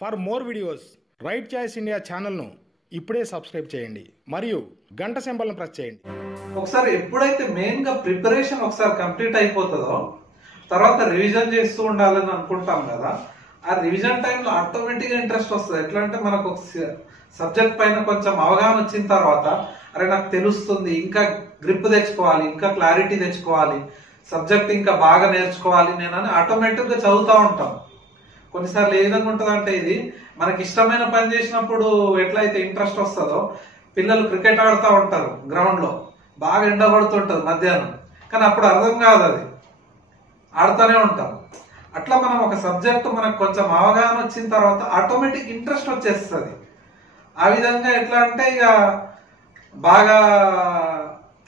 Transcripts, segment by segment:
For more videos right choice India ఛానల్ను ఇప్పుడే subscribe చేయండి మరియు గంట సింబల్ను ప్రెస్ చేయండి. ఒకసారి ఎప్పుడైతే మెయిన్ గా ప్రిపరేషన్ ఒకసారి కంప్లీట్ అయిపోతుందో తర్వాత రివిజన్ చేస్తూ ఉండాలని అనుకుంటాం కదా. ఆ రివిజన్ టైంలో ఆటోమేటిక్ గా ఇంట్రెస్ట్ వస్తుంది. ఎట్లా అంటే మనకు ఒక సబ్జెక్ట్ పైన కొంచెం అవగాహన వచ్చిన తర్వాత అరే నాకు తెలుస్తుంది, ఇంకా గ్రిప్ తెచ్చుకోవాలి, ఇంకా క్లారిటీ తెచ్చుకోవాలి, సబ్జెక్ట్ ఇంకా బాగా నేర్చుకోవాలి నేనని ఆటోమేటిక్ గా చదువుతూ ఉంటాం. కొన్నిసార్లు ఏ విధంగా ఉంటుంది అంటే ఇది మనకి ఇష్టమైన పని చేసినప్పుడు ఎట్లయితే ఇంట్రెస్ట్ వస్తుందో, పిల్లలు క్రికెట్ ఆడుతూ ఉంటారు గ్రౌండ్ లో, బాగా ఎండ పడుతుంటది మధ్యాహ్నం, కానీ అప్పుడు అర్థం కాదు, అది ఆడుతూనే ఉంటాం. అట్లా మనం ఒక సబ్జెక్ట్ మనకు కొంచెం అవగాహన వచ్చిన తర్వాత ఆటోమేటిక్ ఇంట్రెస్ట్ వచ్చేస్తుంది. ఆ విధంగా ఎట్లా అంటే ఇక బాగా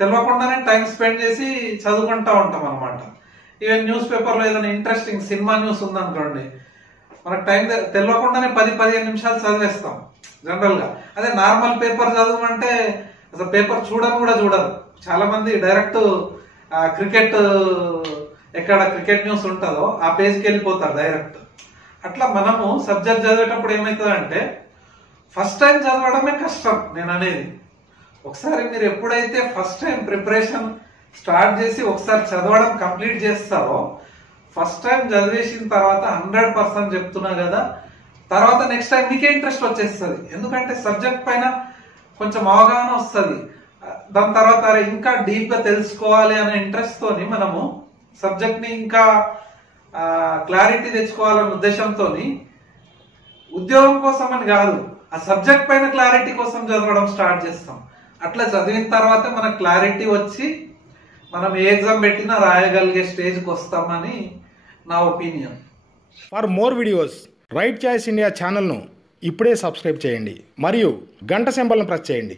తెలియకుండానే టైం స్పెండ్ చేసి చదువుకుంటా ఉంటాం అనమాట. ఈవెన్ న్యూస్ పేపర్లో ఏదైనా ఇంట్రెస్టింగ్ సినిమా న్యూస్ ఉందనుకోండి, మనకు టైం తెలియకుండానే 10-15 నిమిషాలు చదివేస్తాం జనరల్ గా. అదే నార్మల్ పేపర్ చదవమంటే అసలు పేపర్ కూడా చూడరు చాలా మంది. డైరెక్ట్ క్రికెట్ ఎక్కడ క్రికెట్ న్యూస్ ఉంటుందో ఆ పేజ్కి వెళ్ళిపోతారు డైరెక్ట్. అట్లా మనము సబ్జెక్ట్ చదివేటప్పుడు ఏమవుతుందంటే ఫస్ట్ టైం చదవడమే కష్టం నేను అనేది. ఒకసారి మీరు ఎప్పుడైతే ఫస్ట్ టైం ప్రిపరేషన్ స్టార్ట్ చేసి ఒకసారి చదవడం కంప్లీట్ చేస్తారో, ఫస్ట్ టైం చదివేసిన తర్వాత 100% చెప్తున్నా కదా, తర్వాత నెక్స్ట్ టైం మీకే ఇంట్రెస్ట్ వచ్చేస్తుంది. ఎందుకంటే సబ్జెక్ట్ పైన కొంచెం అవగాహన వస్తుంది. దాని తర్వాత ఇంకా డీప్ గా తెలుసుకోవాలి అనే ఇంట్రెస్ట్ తోని మనము సబ్జెక్ట్ ని ఇంకా క్లారిటీ తెచ్చుకోవాలనే ఉద్దేశంతో, ఉద్యోగం కోసం అని కాదు, ఆ సబ్జెక్ట్ పైన క్లారిటీ కోసం చదవడం స్టార్ట్ చేస్తాం. అట్లా చదివిన తర్వాత మనకు క్లారిటీ వచ్చి మనం ఏ ఎగ్జామ్ పెట్టినా రాయగలిగే స్టేజ్కి వస్తామని నా opinion. For more videos right choice India ఛానల్ను ఇప్పుడే సబ్స్క్రైబ్ చేయండి మరియు గంట సింబల్ను ప్రెస్ చేయండి.